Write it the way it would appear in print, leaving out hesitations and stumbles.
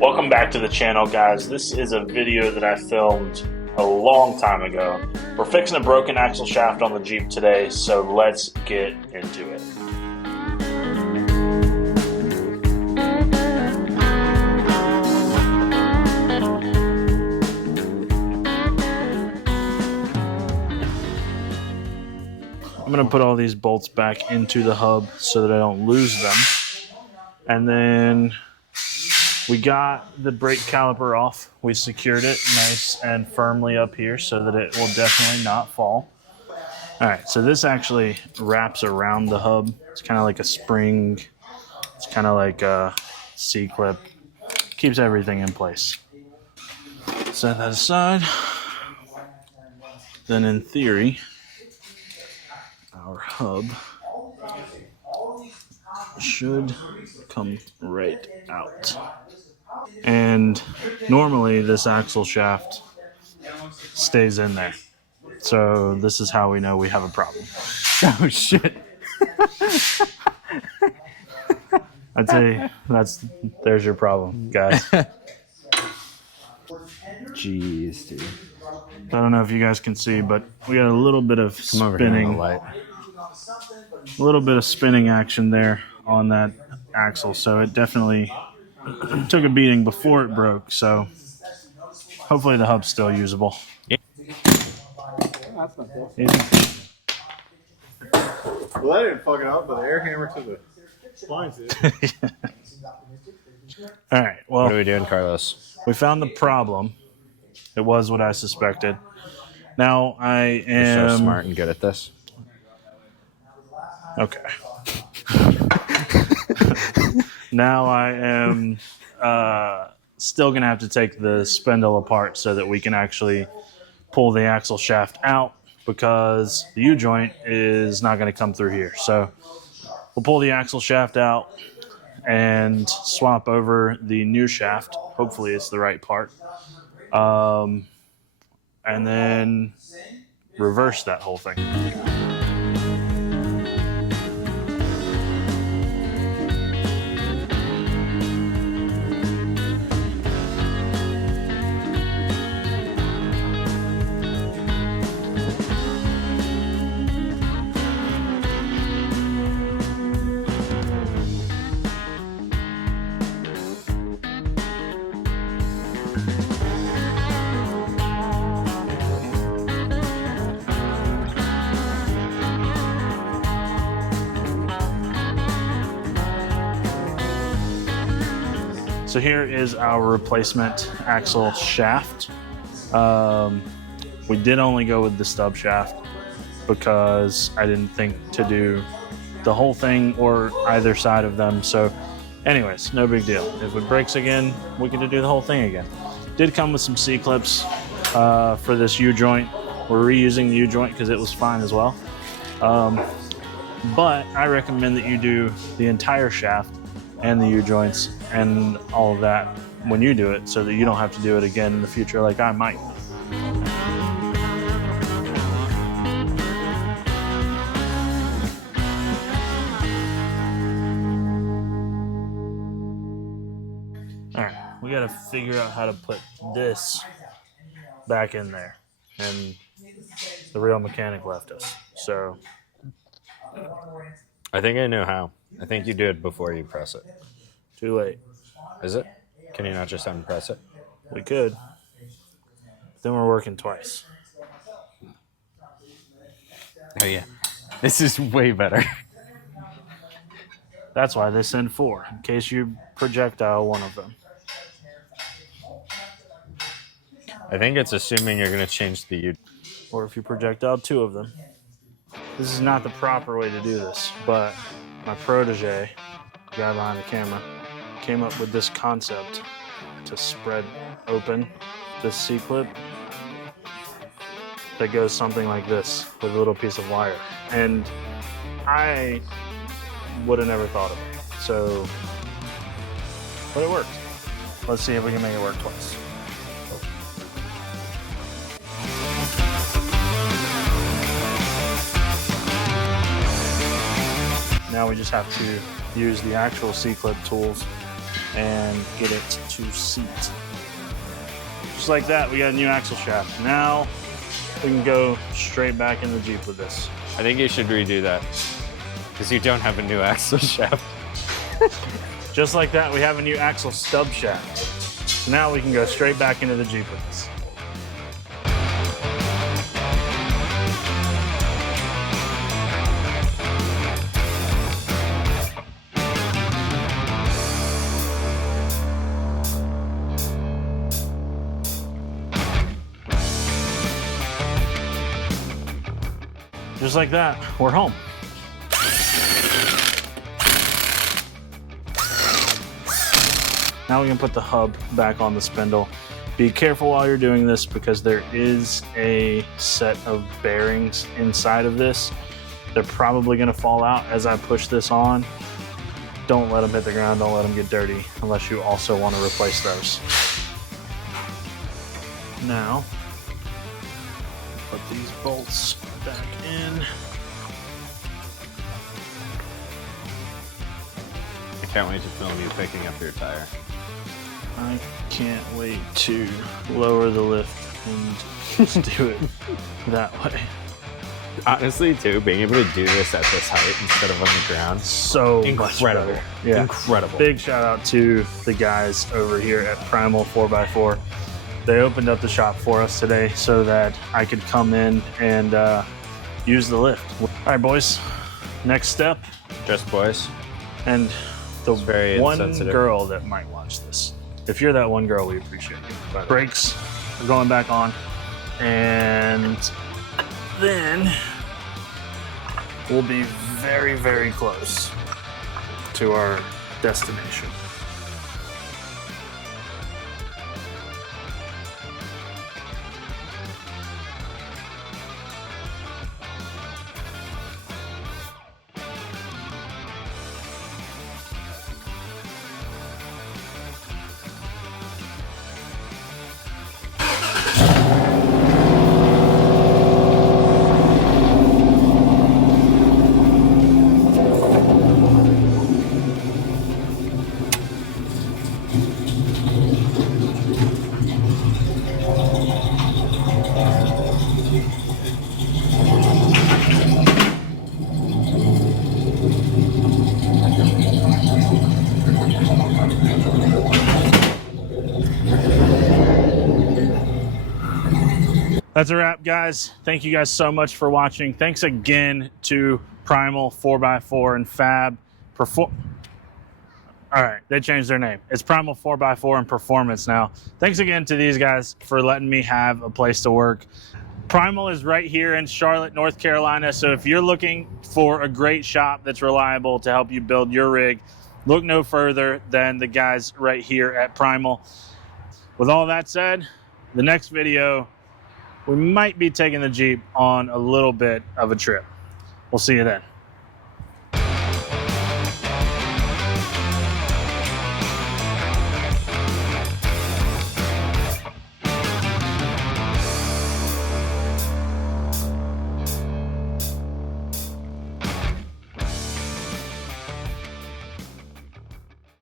Welcome back to the channel, guys. This is a video that I filmed a long time ago. We're fixing a broken axle shaft on the Jeep today, so let's get into it. I'm going to put all these bolts back into the hub so that I don't lose them. And then we got the brake caliper off. We secured it nice and firmly up here so that it will definitely not fall. All right, so this actually wraps around the hub. It's kind of like a spring. It's kind of like a C-clip. Keeps everything in place. Set that aside. Then in theory, our hub should come right out. And normally this axle shaft stays in there. So this is how we know we have a problem. Oh shit. I'd say there's your problem, guys. Jeez, dude. I don't know if you guys can see, but we got a little bit of spinning. A little bit of spinning action there on that axle, so it definitely took a beating before it broke. So hopefully the hub's still usable. Yeah. Well, that didn't fucking up, but the air hammer to the spines did. All right. Well, What are we doing, Carlos? we found the problem. It was what I suspected. Now I am You're so smart and good at this. Okay. Now I am still going to have to take the spindle apart so that we can actually pull the axle shaft out, because the U-joint is not going to come through here. So we'll pull the axle shaft out and swap over the new shaft. Hopefully it's the right part. And then reverse that whole thing. So here is our replacement axle shaft. We did only go with the stub shaft because I didn't think to do the whole thing or either side of them. So anyways, no big deal. If it breaks again, we can do the whole thing again. Did come with some C-clips for this U-joint. We're reusing the U-joint because it was fine as well. But I recommend that you do the entire shaft and the U-joints and all of that when you do it, so that you don't have to do it again in the future like I might. All right, we got to figure out how to put this back in there, and the real mechanic left us. So I think I know how. I think you do it before you press it. too late. Is it? Can you not just unpress it? We could. Then we're working twice. Oh yeah. This is way better. That's why they send 4, in case you projectile one of them. I think it's assuming you're going to change the U. Or if you projectile 2 of them. This is not the proper way to do this, but my protege, the guy behind the camera, came up with this concept to spread open this C-clip that goes something like this with a little piece of wire. And I would have never thought of it. So, but it worked. Let's see if we can make it work twice. Now we just have to use the actual C-clip tools and get it to seat. Just like that, we got a new axle shaft. Now we can go straight back in the Jeep with this. I think you should redo that because you don't have a new axle shaft. Just like that, we have a new axle stub shaft. Now we can go straight back into the Jeep with this. Just like that, we're home. Now we can put the hub back on the spindle. Be careful while you're doing this because there is a set of bearings inside of this. They're probably gonna fall out as I push this on. Don't let them hit the ground, don't let them get dirty unless you also want to replace those. Now, put these bolts back in. I can't wait to film you picking up your tire. I can't wait to lower the lift and just do it that way. Honestly, too, being able to do this at this height instead of on the ground, So incredible. much better. Yeah. Incredible. Big shout out to the guys over here at Primal 4x4. They opened up the shop for us today so that I could come in and use the lift. All right, boys. Next step. Just boys. And the It's very one insensitive. girl that might watch this. If you're that one girl, we appreciate you. Brakes are going back on. And then we'll be very, very close to our destination. That's a wrap, guys. Thank you guys so much for watching. Thanks again to Primal 4x4 and Fab. All right, they changed their name. It's Primal 4x4 and Performance now. Thanks again to these guys for letting me have a place to work. Primal is right here in Charlotte, North Carolina. So if you're looking for a great shop that's reliable to help you build your rig, look no further than the guys right here at Primal. With all that said, the next video, we might be taking the Jeep on a little bit of a trip. We'll see you then.